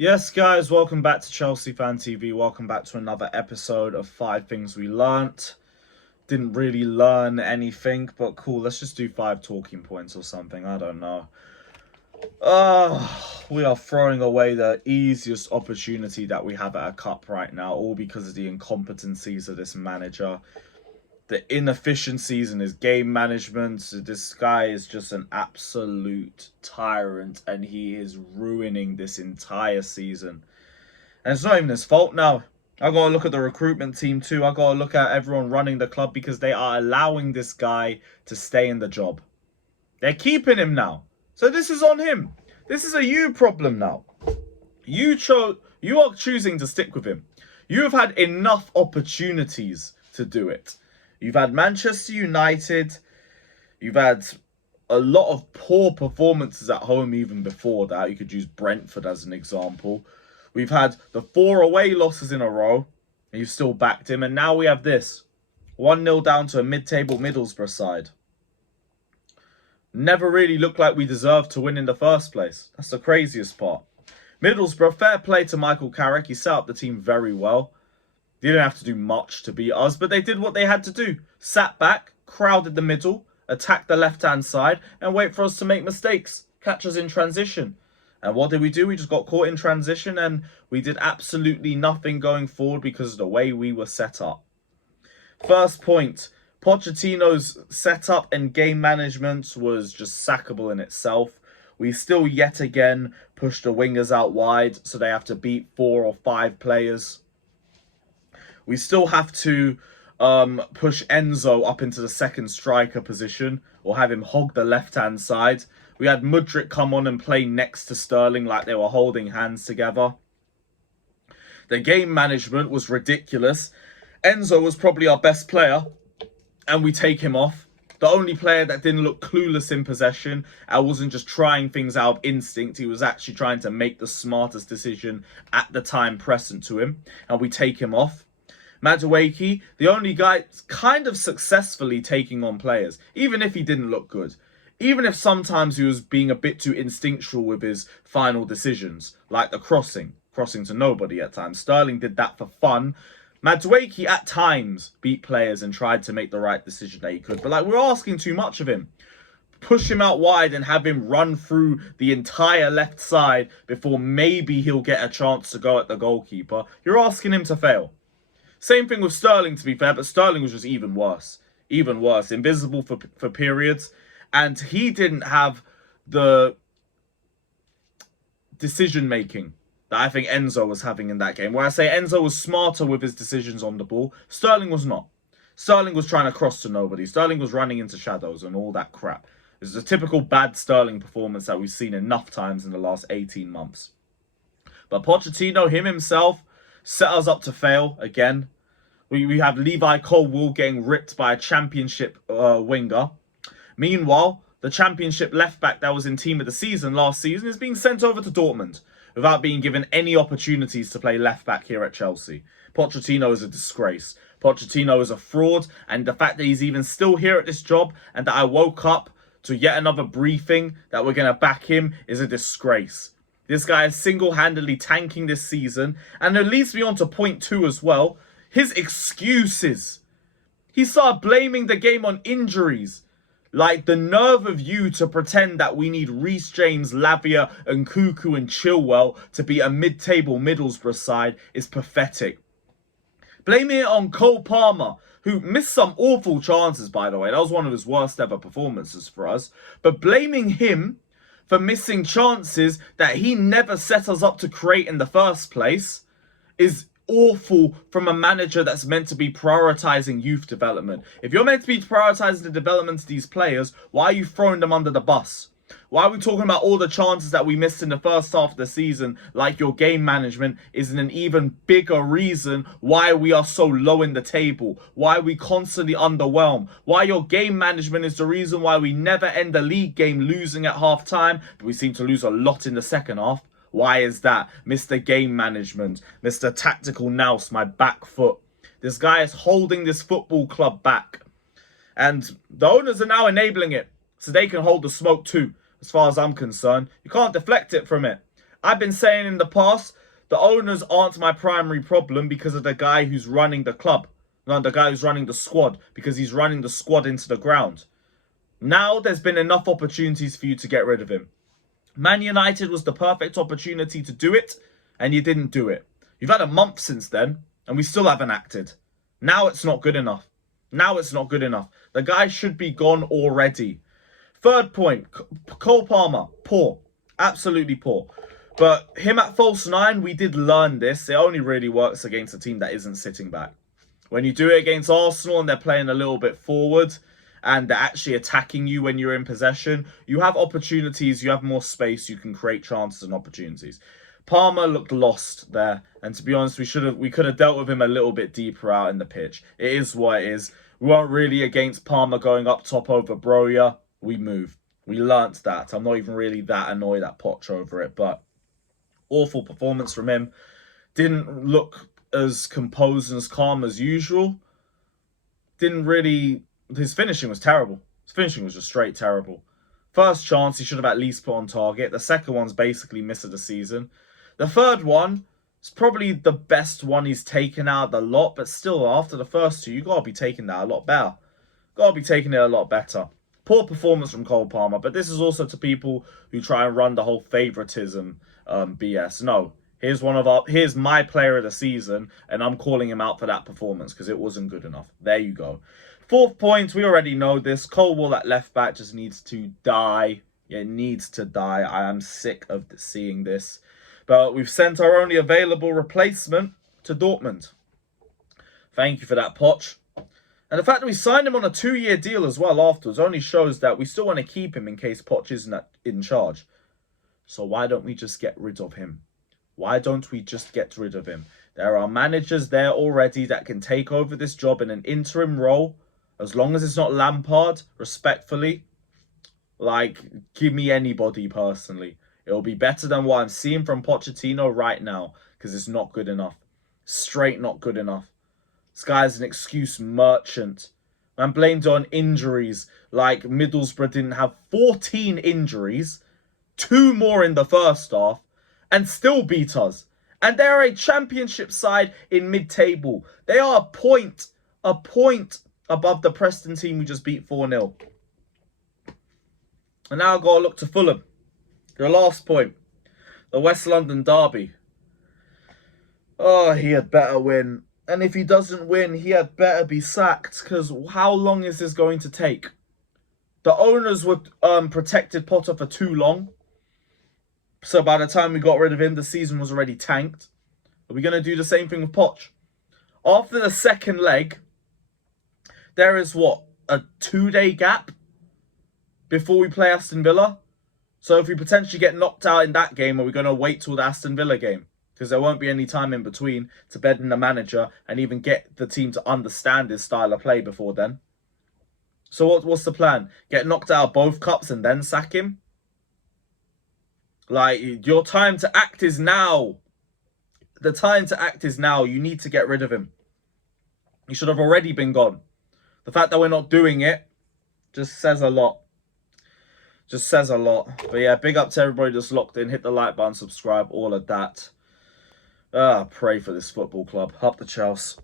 Yes, guys, welcome back to Chelsea Fan TV. Welcome back to another episode of 5 Things We Learnt. Didn't really learn anything, but cool. Let's just do 5 talking points or something. I don't know. We are throwing away the easiest opportunity that we have at a cup right now, all because of the incompetencies of this manager. The inefficiencies in his game management. This guy is just an absolute tyrant, and he is ruining this entire season. And it's not even his fault now. I gotta look at the recruitment team too. I gotta look at everyone running the club because they are allowing this guy to stay in the job. They're keeping him now. So this is on him. This is a you problem now. You are choosing to stick with him. You have had enough opportunities to do it. You've had Manchester United. You've had a lot of poor performances at home even before that. You could use Brentford as an example. We've had the 4 away losses in a row. And you've still backed him. And now we have this. 1-0 down to a mid-table Middlesbrough side. Never really looked like we deserved to win in the first place. That's the craziest part. Middlesbrough, fair play to Michael Carrick. He set up the team very well. They didn't have to do much to beat us, but they did what they had to do. Sat back, crowded the middle, attacked the left-hand side, and wait for us to make mistakes. Catch us in transition. And what did we do? We just got caught in transition, and we did absolutely nothing going forward because of the way we were set up. First point, Pochettino's setup and game management was just sackable in itself. We still yet again push the wingers out wide, so they have to beat 4 or 5 players. We still have to push Enzo up into the second striker position or have him hog the left-hand side. We had Mudryk come on and play next to Sterling like they were holding hands together. The game management was ridiculous. Enzo was probably our best player, and we take him off. The only player that didn't look clueless in possession. I wasn't just trying things out of instinct. He was actually trying to make the smartest decision at the time present to him, and we take him off. Madueke, the only guy kind of successfully taking on players, even if he didn't look good. Even if sometimes he was being a bit too instinctual with his final decisions, like the crossing to nobody at times. Sterling did that for fun. Madueke at times beat players and tried to make the right decision that he could. But we're asking too much of him. Push him out wide and have him run through the entire left side before maybe he'll get a chance to go at the goalkeeper. You're asking him to fail. Same thing with Sterling, to be fair, but Sterling was just even worse. Even worse. Invisible for periods. And he didn't have the decision-making that I think Enzo was having in that game. Where I say Enzo was smarter with his decisions on the ball, Sterling was not. Sterling was trying to cross to nobody. Sterling was running into shadows and all that crap. This is a typical bad Sterling performance that we've seen enough times in the last 18 months. But Pochettino, him himself, set us up to fail again. We have Levi Colwill getting ripped by a championship winger. Meanwhile, the championship left-back that was in team of the season last season is being sent over to Dortmund without being given any opportunities to play left-back here at Chelsea. Pochettino is a disgrace. Pochettino is a fraud, and the fact that he's even still here at this job and that I woke up to yet another briefing that we're going to back him is a disgrace. This guy is single-handedly tanking this season, and it leads me on to point 2 as well. His excuses. He started blaming the game on injuries. Like, the nerve of you to pretend that we need Reece James, Lavia, and Cuckoo and Chilwell to be a mid-table Middlesbrough side is pathetic. Blaming it on Cole Palmer, who missed some awful chances, by the way. That was one of his worst ever performances for us. But blaming him for missing chances that he never set us up to create in the first place is awful from a manager that's meant to be prioritizing youth development. If you're meant to be prioritizing the development of these players, why are you throwing them under the bus? Why are we talking about all the chances that we missed in the first half of the season like your game management isn't an even bigger reason why we are so low in the table? Why we constantly underwhelm? Why your game management is the reason why we never end the league game losing at half time, but we seem to lose a lot in the second half? Why is that? Mr. Game Management, Mr. Tactical Nous, my back foot. This guy is holding this football club back. And the owners are now enabling it so they can hold the smoke too, as far as I'm concerned. You can't deflect it from it. I've been saying in the past, the owners aren't my primary problem because of the guy who's running the club. No, the guy who's running the squad, because he's running the squad into the ground. Now there's been enough opportunities for you to get rid of him. Man United was the perfect opportunity to do it, and you didn't do it. You've had a month since then, and we still haven't acted. Now it's not good enough. Now it's not good enough. The guy should be gone already. Third point, Cole Palmer, poor. Absolutely poor. But him at false nine, we did learn this. It only really works against a team that isn't sitting back. When you do it against Arsenal and they're playing a little bit forward and they're actually attacking you when you're in possession, you have opportunities, you have more space, you can create chances and opportunities. Palmer looked lost there, and to be honest, we could have dealt with him a little bit deeper out in the pitch. It is what it is. We weren't really against Palmer going up top over Broja. We moved. We learnt that. I'm not even really that annoyed at Poch over it, but awful performance from him. Didn't look as composed and as calm as usual. His finishing was terrible. His finishing was just straight terrible. First chance, he should have at least put on target. The second one's basically miss of the season. The third one is probably the best one he's taken out of the lot, but still, after the first two, you got to be taking that a lot better. Got to be taking it a lot better. Poor performance from Cole Palmer, but this is also to people who try and run the whole favoritism BS. No, here's my player of the season, and I'm calling him out for that performance because it wasn't good enough. There you go. Fourth point, we already know this. Colwell at left back just needs to die. It needs to die. I am sick of seeing this. But we've sent our only available replacement to Dortmund. Thank you for that, Poch. And the fact that we signed him on a 2-year deal as well afterwards only shows that we still want to keep him in case Poch isn't in charge. So why don't we just get rid of him? Why don't we just get rid of him? There are managers there already that can take over this job in an interim role. As long as it's not Lampard, respectfully. Like, give me anybody personally. It'll be better than what I'm seeing from Pochettino right now. Because it's not good enough. Straight not good enough. This guy's an excuse merchant. Man blamed on injuries. Like Middlesbrough didn't have 14 injuries. 2 more in the first half. And still beat us. And they're a championship side in mid-table. They are a point above the Preston team we just beat 4-0. And now I've got to look to Fulham. Your last point. The West London derby. Oh, he had better win. And if he doesn't win, he had better be sacked. Because how long is this going to take? The owners were protected Potter for too long. So by the time we got rid of him, the season was already tanked. Are we going to do the same thing with Poch? After the second leg, there is what? A 2-day gap before we play Aston Villa? So if we potentially get knocked out in that game, are we going to wait till the Aston Villa game? Because there won't be any time in between to bed in the manager and even get the team to understand his style of play before then. So what's the plan? Get knocked out of both cups and then sack him? Like, your time to act is now. The time to act is now. You need to get rid of him. He should have already been gone. The fact that we're not doing it just says a lot. Just says a lot. But yeah, big up to everybody that's locked in. Hit the like button, subscribe, all of that. Pray for this football club. Up the Chelsea.